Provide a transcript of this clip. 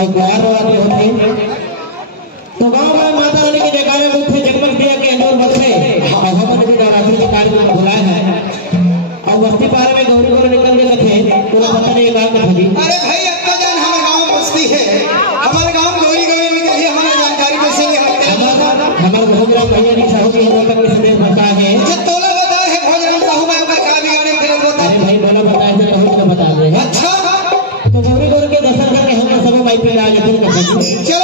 और गुहार वाले होते तो गांव में माता रानी के जयकारे में उठे जगमग दिया के अंदर बसे हमने भी नवरात्रि के कार्यक्रम बुलाया है और बस्ती पार में गौरी गौरी निकल के रखे तो पता नहीं गांव में भजी। अरे भाई अक्का जान हमारे गांव बस्ती है, हमारे गांव गौरी गौरी निकल है, हमें जानकारी कैसे हमारे भोजराम भैया जी साहू जी हम तक संदेश बता है जब तोला बताया है भोजराम साहू मैं आपका का बिगाड़े फिर बता। अरे भाई बोला बताया तो बहुत को बता दे। अच्छा तो गौरी गौरी के दर्शन करके हम सब माई पे आ जाते हैं।